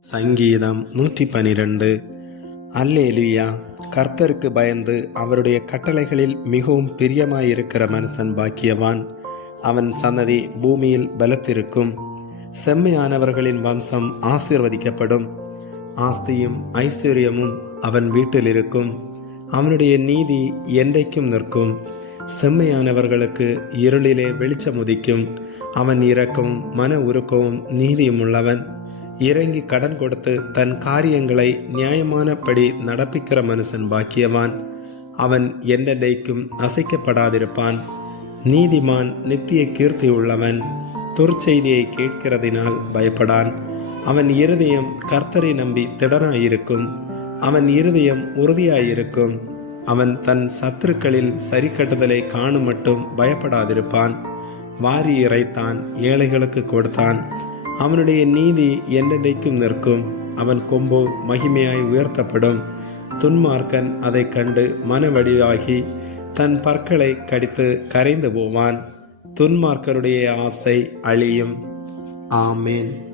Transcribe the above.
சங்கீதம் 112. அல்லேலூயா. கர்த்தருக்கு பயந்து அவருடைய கட்டளைகளில் மிகவும் பிரியமாயிருக்கிற மனுஷன் பாக்கியவான். அவன் சன்னதி பூமியில் பலத்திருக்கும். செம்மையானவர்களின் வம்சம் ஆசீர்வதிக்கப்படும். ஆஸ்தியும் ஐஸ்வர்யமும் அவன் வீட்டில் இருக்கும். அவனுடைய நீதி என்றைக்கும் நிற்கும். செம்மையானவர்களுக்கு இருளிலே வெளிச்சம் உதிக்கும். அவன் இரக்கமும் மன உருக்கமும் நீதியும் உள்ளவன். இறங்கி கடன் கொடுத்து தன் காரியங்களை நியாயமானபடி நடப்பிக்கிற மனுஷன் பாக்கியவான். அவன் என்றென்றைக்கும் அசைக்கப்படாதிருப்பான். நீதிமான் நித்திய கீர்த்தி உள்ளவன். துர்ச்செய்தியை கேட்கிறதினால் பயப்படான். அவன் இருதயம் கர்த்தரை நம்பி திடனாயிருக்கும். அவன் இருதயம் உறுதியாயிருக்கும். அவன் தன் சத்துருக்களில் சரி கட்டுதலை காணும் மட்டும் பயப்படாதிருப்பான். வாரி இறைத்தான், ஏழைகளுக்கு கொடுத்தான். அவனுடைய நீதி என்றென்றைக்கும் நிற்கும். அவன் கொம்பு மகிமையாய் உயர்த்தப்படும். துன்மார்க்கன் அதை கண்டு மனவடிவாகி தன் பற்களை கடித்து கரைந்து போவான். துன்மார்க்கருடைய ஆசை அழியும். ஆமேன்.